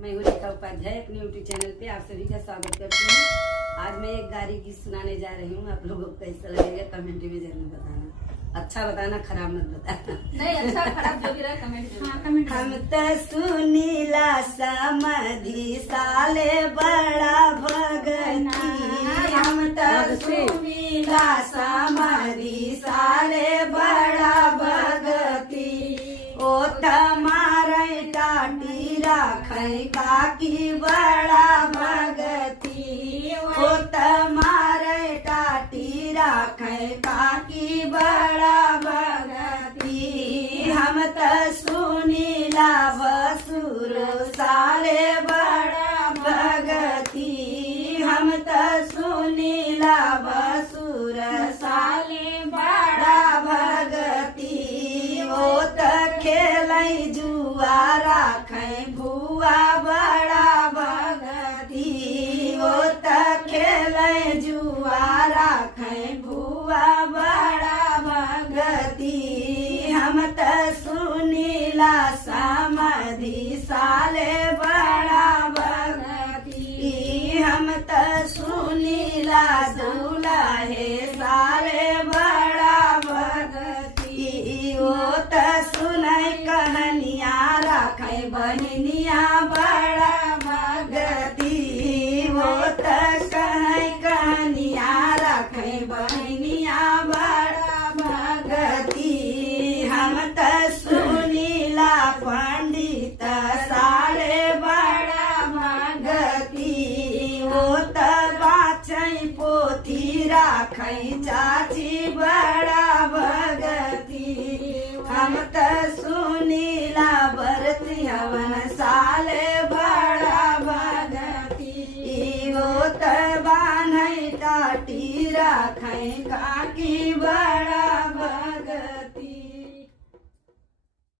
मैं हूँ रेखा उपाध्याय अपने यूट्यूब चैनल पे आप सभी का स्वागत करती हूँ। आज मैं एक गारी गीत सुनाने जा रही हूँ। आप लोगों को कैसा लगेगा कमेंट में जरूर बताना। अच्छा बताना, खराब मत बताना। नहीं, अच्छा खराब जो भी रहा कमेंट। हम तो सुनीला समाधि साले बड़ा भगती। हम तो सुनीला समाधि साले बड़ा भगती। ओ तमारे टाटी राखै काकी बड़ा भगती। ओ तमारे टाटी राखै काकी बड़ा भगती। हम त सुनीला बसुर साले बड़ा भगती। हम त सुनीला बसुर साले बड़ा भगती। ओ त खेलै जुआ राखै भुआ बड़ा भगती। ओ त खेलै जुआ राखै भुआ बड़ा भगती। हम त सुनीला समाधि साले बड़ा भगती। हम त सुनीला दुलाहे साले बड़ा भगती। ओ त सुनै कहनिया राखै बहनिया बड़ा भगती। ओ त कहै कहनिया राखै बहनिया बड़ा भगती। हम त सुनीला पंडित साले बड़ा भगती। ओ त बाचै पोथी राखै चाची बड़ा भगती। हम त सुनीला बरती हवन साले बड़ा भगती। ओ त बान्है टाटी राखै काकी